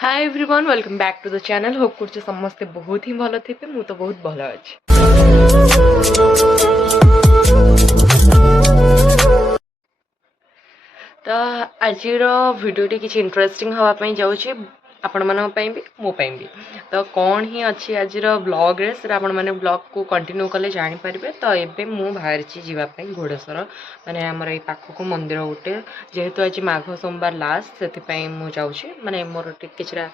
Hi everyone welcome back to the channel hope करछे समस्ते बहुत ही भलो थिबे मु तो बहुत भलो अछि। तो आजिर भिडियोटी किसी इंटरेस्टिंग हवा पई जाउछि आपण मानक पई भी मो पई भी। तो कौन ही अच्छी आजिर ब्लॉग रे से आपण माने ब्लॉग को कंटिन्यू कले जानि परिबे। तो एबे मु बाहर छि जीवा पई घोडेश्वर माने हमर ए पाखो को मंदिर उठे जेहेतु आज माघ सोमवार लास्ट सेति पई मु जाउछि माने मोर किछरा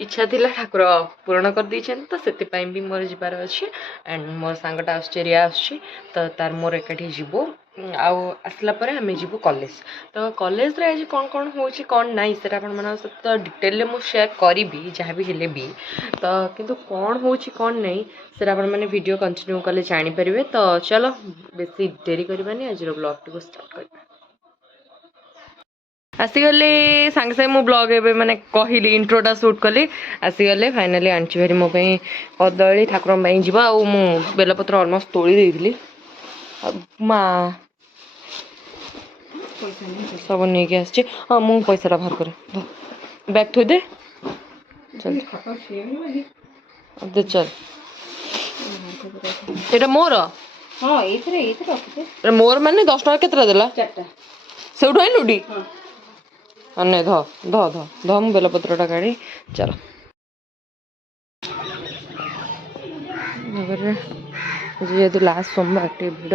इच्छा थिला ठाकुर पूर्ण कर दी तो से भी मोर जीवार अच्छी एंड मोर सांगटा आसुची रिया आसुची तो तार मोर एकाठी जीवो आउ आसला परे हमें जीवु कॉलेज। तो कॉलेज रे आज कौन कौन होची कौन नाइ सेटा आपण मन सहित डिटेल मु शेयर करिबी जहाँ भी हेले भी। तो किंतु कौन होची कौन नाइ सेटा आपण माने वीडियो कंटिन्यू कले जानि परिबे। तो चलो बेसी देरी करबानी आज ब्लॉग टी को स्टार्ट करबा। आसीगले सांगे सांगे मो ब्लॉग एबे माने कहली इंट्रोटा शूट कली आसीगले फाइनली आंची भेरी मो पई कदळी ठाकुर पई जीवा आ मु बेलपत्र ऑलमोस्ट तोड़ी देइली माँ सब नहीं के आछे। हां मु पैसा बाहर करे बैग थोई दे चल दे चल एटा मोर हां एथरे रखते मोर माने 10 टका केतरा देला चारटा से उठाई लुडी अन्य ध ध ध ध मु बेलपत्रटा काढी चल जेहेतु लास्ट सोमवार टे भिड़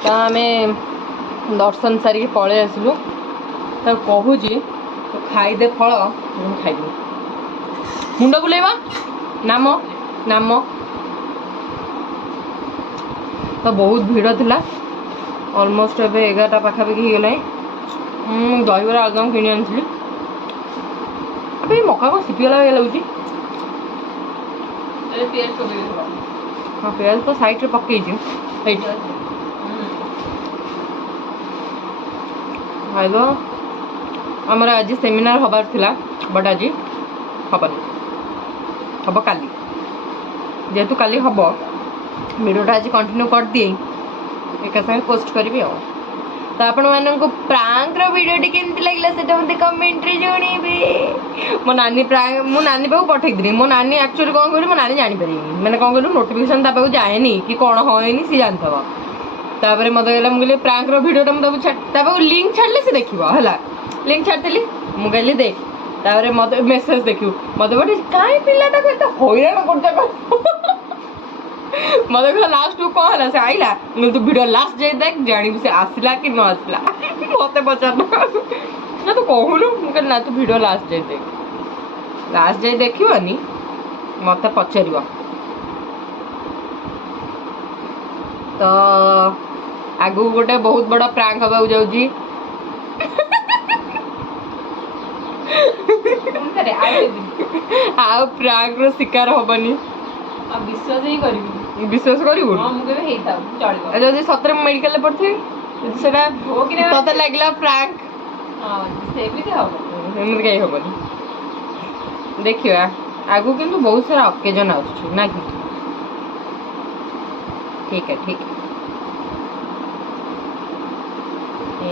तो आम दर्शन सारिक पलि आसलु तो कहूँ तो खाईदे फल खाइबी मुंड बुलेवा नाम नाम तो बहुत भीड़ थिला ऑलमोस्ट एबे 11टा पाखापाखि हो गला दहीबरा आलदम किणी आनी अबे मका को सिपिगला लगुच हाँ प्याज तो साइड रे पकई खाइब आमर आज सेमिनार हबार थिला बट आज हबनी हम काली जेहेतु काली हम वीडियोटा आज कंटिन्यू कर दिए एक साथ पोस्ट करी आ तो आपण मानक प्रांक रो वीडियोटी केमती लागला सेटा मते कमेंट रे जणीबे। मो नानी प्रांक मो नानी पाऊ पठै दिनी मो नानी एक्चुअली कोन करी मो नानी जानि परिनी माने कोन करू नोटिफिकेशन ता पाऊ जाएनी कि कोन होएनी सी जानथबा तापरे मते गेला मु गेले प्रांक रो वीडियोटा मते ता पाऊ लिंक छाडले से देखिबो हला लिंक छाडतेली मु गेली देख तापरे मते मेसेज देखियो मते बटे काई पिलाटा को त होइराण करता मत लास्ट को कौन है से आईला तू वीडियो लास्ट जाए देख जानी से आसला कि न आसला मत पचार ना तो कहूनु मुझे ना तू वीडियो लास्ट जाए देखनी मत पचार तो आगु गोटे बहुत बड़ा प्रांक हवा जाऊँगी आ प्रांक रो शिकार हबनी विश्वास ही करी विश्वास करू जदि सतरे मेडिकल पड़े सेटा तते लगला प्रांक एमती कहीं हेनी देखिए आगु किंतु बहुत सारा ओकेजन ना कि ठीक है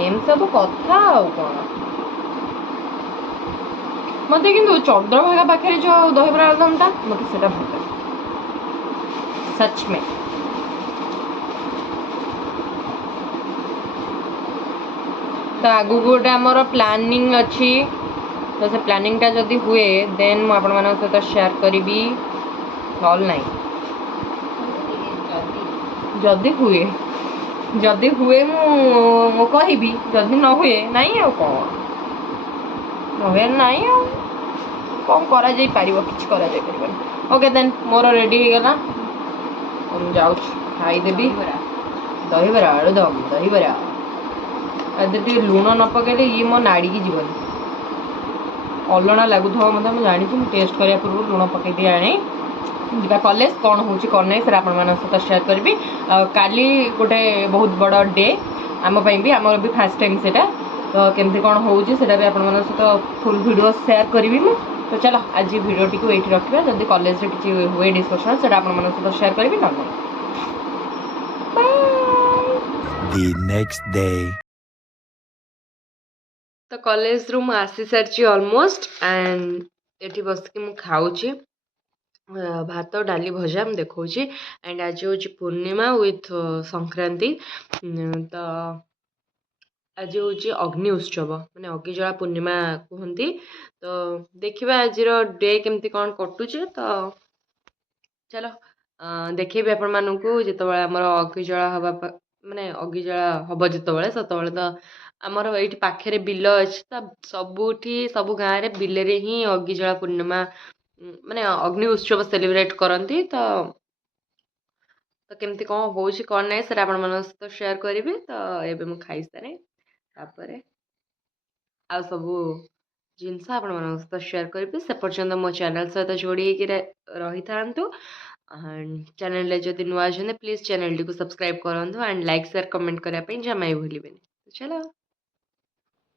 एम सब कथा कौन मत कि चंद्रभागा पाखे जो दहीबरा आलदमटा मत से भल सच में तो आगु गोटे आमर प्लानिंग अच्छी तो से प्लानिंगटा जदि हुए देन मु आपण मान सहित शेयर करी नॉल नहीं जदि हुए जदि हुए मु कहबी जदि न हुए नहीं आ कौन न हुए नहीं आ कौन करा जाई पारिबो किछ करा जाई परिबो। ओके देन मोर रेडी हो गला हम जाऊ खाई देबी दही बरा आलुदम दही बरा आदि लुण न पकेले ये मो नाड़ी की जीवन अलणा लगुवा मतलब मुझे जानी टेस्ट करने पूर्व लुण पकई दिए आने जा कॉलेज कौन हो कौन नहीं सर आप सहित शेयर करी काली गोटे बहुत बड़ डे आम भी आम भी फास्ट टाइम से तो केमती कौन हो भी आप सहित फुल वीडियो शेयर करी मु तो चलो आज वीडियो टी ये रखा जब कॉलेज किसी हुए डिस्कसन से आप सहित शेयर करी ना The next day. तो कॉलेज रू आसी सारी ऑलमोस्ट एंड ये बस कि खाऊची भात डाली भजा मैं देखी एंड आज हूँ पूर्णिमा विथ संक्रांति तो आज हूँ अग्नि उत्सव माने अग्निजला पूर्णिमा कहती तो देखा आज डे केमती कौन कटुचे तो चलो देखेबी आपण मानू जो आम अग्निजला हवा माने अग्निजला हम जो से तो आमर ये पाखे बिल अच्छी तो सबुठी सब गाँव में बिल ही अग्निजला पूर्णिमा माने अग्नि उत्सव सेलिब्रेट करती तो केमती कौन हो कौन ना सर आपण सहित शेयर करी तो ये मुझे खाई सारे तापर आ सब जिनस आपण सहित शेयर करी से पर्यंत मो चैनल सहित जोड़ी रही था एंड चैनल जब नुआ अच्छे प्लीज चैनल टी सब्सक्राइब करूँ एंड लाइक शेयर कमेंट करने जमा भूलें चलो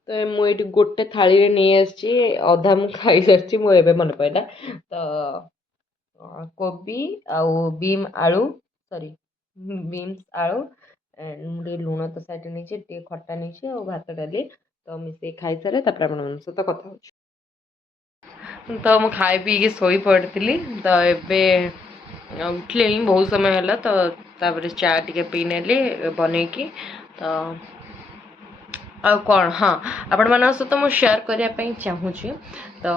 तो मुझे गोटे थाली नहीं आसी अधा मु खाई सारी मुझे मन पड़ा तो कोबी आउ बीम आलू सॉरी बीम्स आलू एंड मुझे लुण तो साइड नहीं खट्टा नहीं और भात डाली तो मिसे खाई सारे सहित कथा तो मुझे खाई पी शोई पड़ी तो ये उठिले बहुत समय है तो चा टे पी नेली बनईकी तो आ कौन हाँ आपण मान सहित मुझे शेयर करने चाहूँगी तो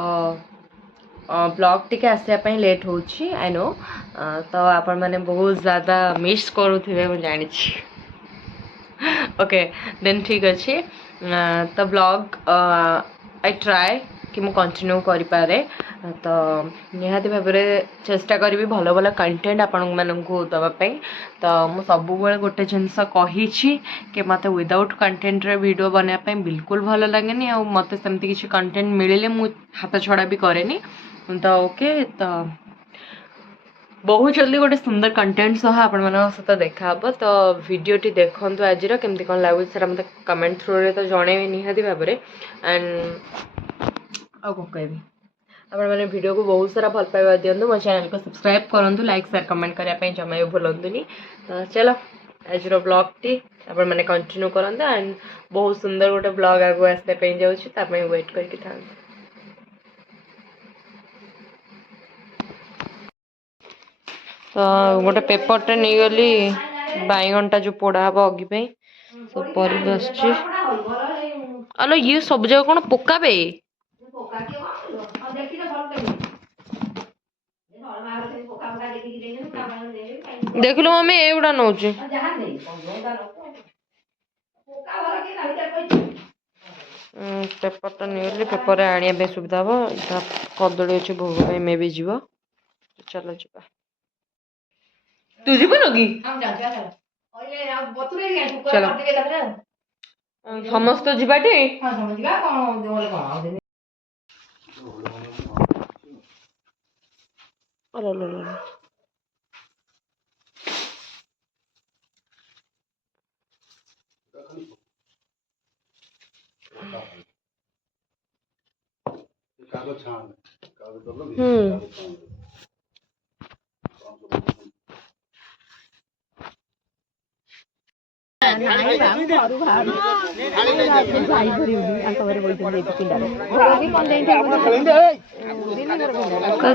ब्लॉग टी आसापी लेट हो आई नो तो आपण मैंने बहुत ज़्यादा मिस करुवे मुझे जानी ओके देन ठीक अच्छे तो ब्लॉग आई ट्राए कि मु कंटिन्यू करि पारे तो निहाती भाव में चेष्टा करी भल भल कंटेंट आपण मानू दवापाई तो मु सब गोटे जिनस कही कि मत विदाउट कंटेंट रे वीडियो बनापी बिल्कुल भल लगे आ मत सेमती किसी कंटेंट मिले मु हाथ छड़ा भी करेनी तो ओके तो बहुत जल्दी गोटे सुंदर कंटेंट सह आपण सहित देखा तो वीडियोटी देखु आज केमती कौन लगुच सर मत कमेंट थ्रू रे तो जन निहाती भाव में एंड आ कह कहबी आपण मैंने वीडियो को बहुत सारा भल पाइबा दिंतु मो चैनल को सब्सक्राइब करूँ लाइक शेयर कमेंट करने जमा भी भूलुनी तो चलो आज ब्लॉग टी आपण मैंने कंटिन्यू करते एंड बहुत सुंदर गोटे ब्लॉग आगू आसपाई जाऊँगी वेट करके था तो गोटे पेपरटे नहीं गली बैगनटा जो पोड़ा हम अगी सब पर बस आलो ये सब जगह कौन पकाबे देख लो मम्मी एगुड़ा नौ पेपरटा नहीं पेपर आने सुविधा हम कदली अच्छे भोग मे भी जीव चलो जा तू जीव कि चलो समस्त जीवाटे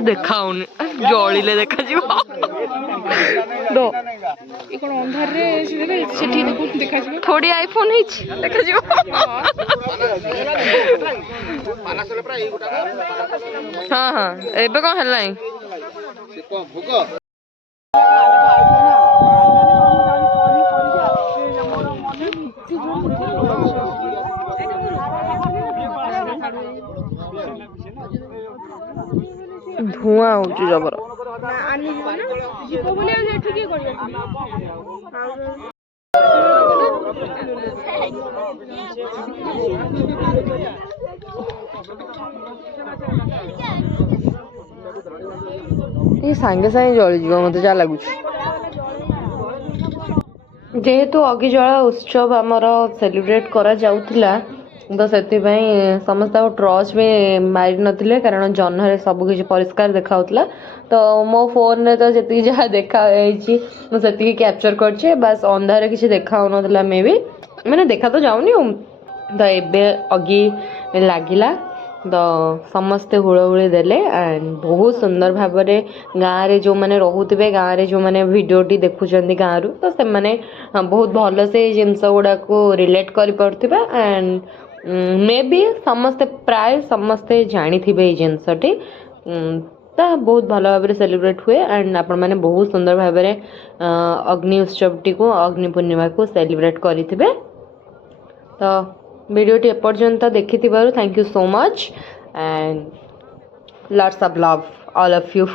देखाऊनी जलिले देखा थोड़ी आईफोन देखा हाँ हाँ एबे कौन है ଧୂଆଁ ହଉଛି ଜବର। ସାଙ୍ଗେ ସାଙ୍ଗେ ଜଳିଯିବ ମତେ ଯାହା ଲାଗୁଛି। ଯେହେତୁ ଅଗିଜଳା ଉତ୍ସବ ଆମର ସେଲିବ୍ରେଟ୍ କରାଯାଉଥିଲା ତ ସେଥିପାଇଁ ସମସ୍ତେ ଆଉ ଟର୍ଚ୍ଚ ବି ମାରିନଥିଲେ କାରଣ ଜହ୍ନରେ ସବୁକିଛି ପରିଷ୍କାର ଦେଖାଯାଉଥିଲା। ତ ମୋ ଫୋନ୍ରେ ତ ଯେତିକି ଯାହା ଦେଖାଯାଇଛି ମୁଁ ସେତିକି କ୍ୟାପଚର୍ କରିଛି। ବାସ୍ ଅନ୍ଧାରରେ କିଛି ଦେଖାହେଉନଥିଲା ମେ ବି, ମାନେ ଦେଖା ତ ଯାଉନି ଆଉ। ତ ଏବେ ଅଗି ଲାଗିଲା ତ ସମସ୍ତେ ହୁଳହୁଳି ଦେଲେ ଆଣ୍ଡ ବହୁତ ସୁନ୍ଦର ଭାବରେ ଗାଁରେ ଯେଉଁମାନେ ରହୁଥିବେ, ଗାଁରେ ଯେଉଁମାନେ ଭିଡ଼ିଓଟି ଦେଖୁଛନ୍ତି ଗାଁରୁ, ତ ସେମାନେ ବହୁତ ଭଲସେ ଏଇ ଜିନିଷ ଗୁଡ଼ାକୁ ରିଲେଟ୍ କରିପାରୁଥିବେ ଆଣ୍ଡ ମେ ବି ସମସ୍ତେ ପ୍ରାୟ ସମସ୍ତେ ଜାଣିଥିବେ ଏଇ ଜିନିଷଟି। ତ ବହୁତ ଭଲ ଭାବରେ ସେଲିବ୍ରେଟ୍ ହୁଏ ଆଣ୍ଡ ଆପଣମାନେ ବହୁତ ସୁନ୍ଦର ଭାବରେ ଅଗ୍ନି ଉତ୍ସବଟିକୁ, ଅଗ୍ନି ପୂର୍ଣ୍ଣିମାକୁ ସେଲିବ୍ରେଟ୍ କରିଥିବେ। ତ ଭିଡ଼ିଓଟି ଏପର୍ଯ୍ୟନ୍ତ ଦେଖିଥିବାରୁ thank you so much and lots of love all of you.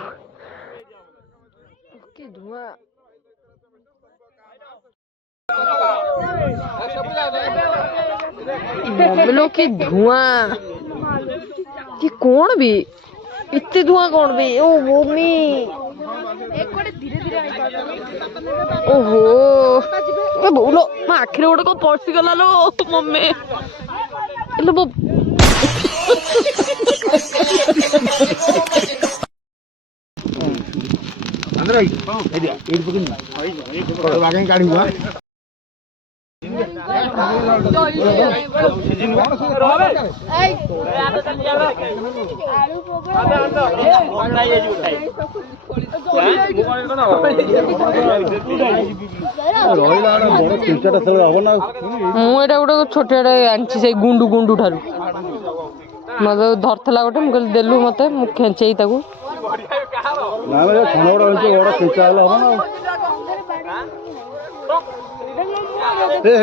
Mummy की धुआं कि कौन भी इतने धुआं कौन भी ओ मम्मी ओहो ए बोलो मैं आखिर गोटे को पड़सी गला लो मम्मी लो बो ಅಂದ್ರೆ ಕಾಡಿವಾ मुझे गोटे छोटे आनी से गुंडू गुंडू ठारू मत धरला गोटे मुझे देलु मत खेचेई ताकू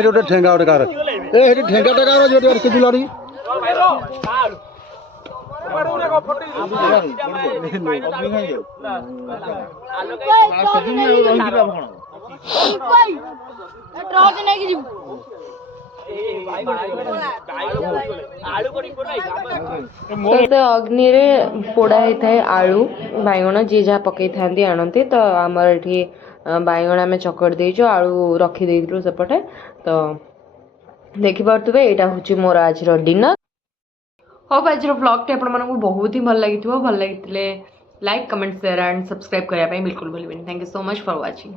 गोटे ठेंगा गोटे कार ठेंगाटा कार जो किलाड़ी अग्नि रे पोड़ा होता है आलू बैगण जी जहाँ पकई था आणती तो आमर ये बैगण आम चकड़ देचु आलू रखी सेपटे तो देखिपे यहाँ हूँ मोर आज डिनर। होप आज ब्लॉगटी आप बहुत ही भल लगी like comment share and subscribe करने बिल्कुल भूल। Thank you so much for watching.